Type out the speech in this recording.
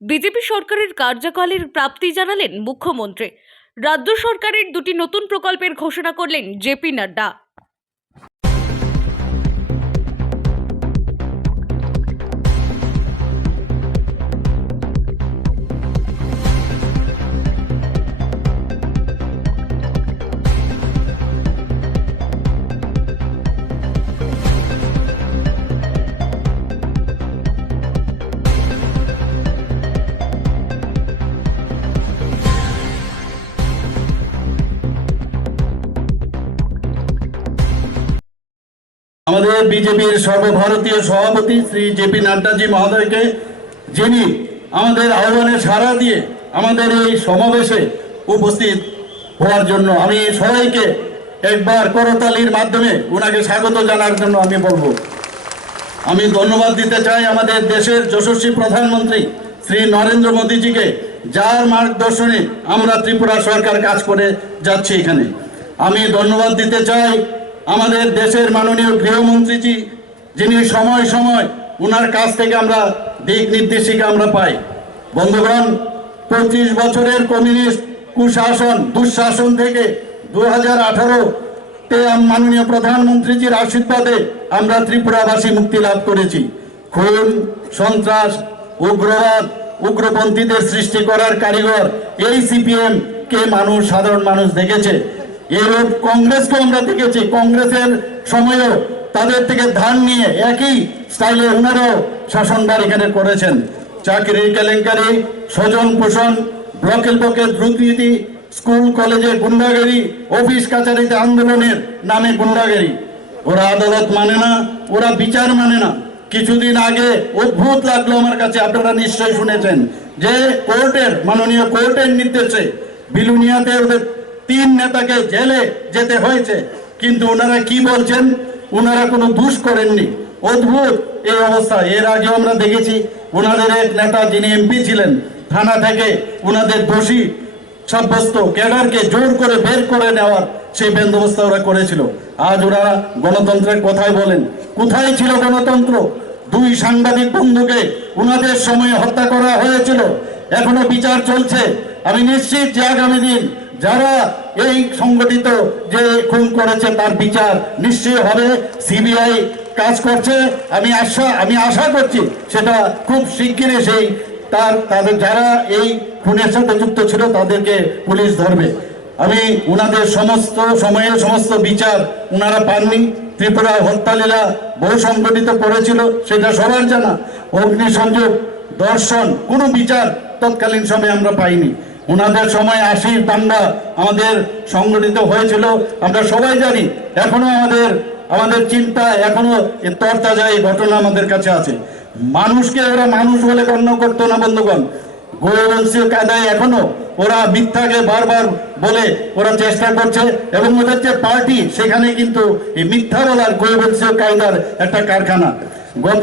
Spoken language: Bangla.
বিজেপি সরকারের কার্যকালের প্রাপ্তি জানালেন মুখ্যমন্ত্রী। রাজ্য সরকারের দুটি নতুন প্রকল্পের ঘোষণা করলেন জেপি নাড্ডা। আমাদের বিজেপির সর্বভারতীয় সভাপতি শ্রী জেপি নাড্ডাজি মহোদয়কে, যিনি আমাদের আহ্বানে সাড়া দিয়ে আমাদের এই সমাবেশে উপস্থিত হওয়ার জন্য আমি সবাইকে একবার করতালির মাধ্যমে ওনাকে স্বাগত জানার জন্য আমি বলব। আমি ধন্যবাদ দিতে চাই আমাদের দেশের যশস্বী প্রধানমন্ত্রী শ্রী নরেন্দ্র মোদীজিকে, যার মার্গদর্শনে আমরা ত্রিপুরা সরকার কাজ করে যাচ্ছি এখানে। আমি ধন্যবাদ দিতে চাই আমাদের দেশের মাননীয় গৃহমন্ত্রীজি, যিনি সময় সময় ওনার কাছ থেকে আমরা দিক নির্দেশিকা আমরা পাই। বন্ধুগণ, পঁচিশ বছরের কমিউনিস্ট কুশাসন, দুঃশাসন থেকে দু হাজার আঠারো তে মাননীয় প্রধানমন্ত্রীজির আশীর্বাদে আমরা ত্রিপুরাবাসী মুক্তি লাভ করেছি। খুন, সন্ত্রাস, উগ্রবাদ, উগ্রপন্থীদের সৃষ্টি করার কারিগর এই সিপিএম কে মানুষ, সাধারণ মানুষ দেখেছে। এরূপ কংগ্রেসকে আমরা দেখেছি। কংগ্রেসের সময়ও তাদের থেকে ধান নিয়ে একই স্টাইলে ওনারাও শাসনভার এখানে করেছেন। চাকরির কেলেঙ্কারি, স্বজন পোষণ, ব্লকের পক্ষে দ্রুতনীতি স্কুল, কলেজে গুন্ডাগারি, অফিস কাছারিতে আন্দোলনের নামে গুন্ডাগারি। ওরা আদালত মানে না, ওরা বিচার মানে না। কিছুদিন আগে অদ্ভুত লাগল আমার কাছে, আপনারা নিশ্চয়ই শুনেছেন। যে কোর্টের, মাননীয় কোর্টের নির্দেশে বিলুনিয়াতে ওদের তিন নেতাকে জেলে যেতে হয়েছে। কিন্তু ওনারা কি বলছেন? ওনারা কোনো দুষ করেননি। অদ্ভুত এই অবস্থা। এর আগে আমরা দেখেছি ওনাদের এক নেতা যিনি এমপি ছিলেন, থানা থেকে ওনাদের দোষী সাব্যস্ত ক্যাডারকে জোর করে বের করে নেওয়ার সেই বন্দোবস্ত ওরা করেছিল। আজ ওরা গণতন্ত্রের কথাই বলেন। কোথায় ছিল গণতন্ত্র? দুই সাংবাদিক বন্ধুকে ওনাদের সময়ে হত্যা করা হয়েছিল। এখনও বিচার চলছে। আমি নিশ্চিত যে আগামী দিন যারা এই সংগঠিত যে খুন করেছে তার বিচার নিশ্চয়ই হবে। সিবিআই কাজ করছে। আমি আশা আমি আশা করছি সেটা খুব শিগগিরই সেই তার, তাদের যারা এই খুনের সাথে যুক্ত ছিল তাদেরকে পুলিশ ধরবে। আমি উনাদের সমস্ত সময়ে সমস্ত বিচার উনারা পাননি। ত্রিপুরা হত্যালীলা বহু সংগঠিত করেছিল, সেটা সবার জানা। অগ্নিসংযোগ, দর্শন, কোনো বিচার তৎকালীন সময়ে আমরা পাইনি। ওনাদের সময় আশির দাঙ্গা আমাদের সংগঠিত হয়েছিল। আমরা সবাই জানি, এখনও আমাদের আমাদের চিন্তা এখনও তরতাজা এই ঘটনা আমাদের কাছে আছে। মানুষকে ওরা মানুষ বলে গণ্য করতো না, বন্ধুগণ। গোবংশীয় কায়দায় এখনও ওরা মিথ্যাকে বারবার বলে ওরা চেষ্টা করছে এবং ওদের যে পার্টি সেখানে কিন্তু এই মিথ্যা বলার গোবংশীয় কায়দার একটা কারখানা। গত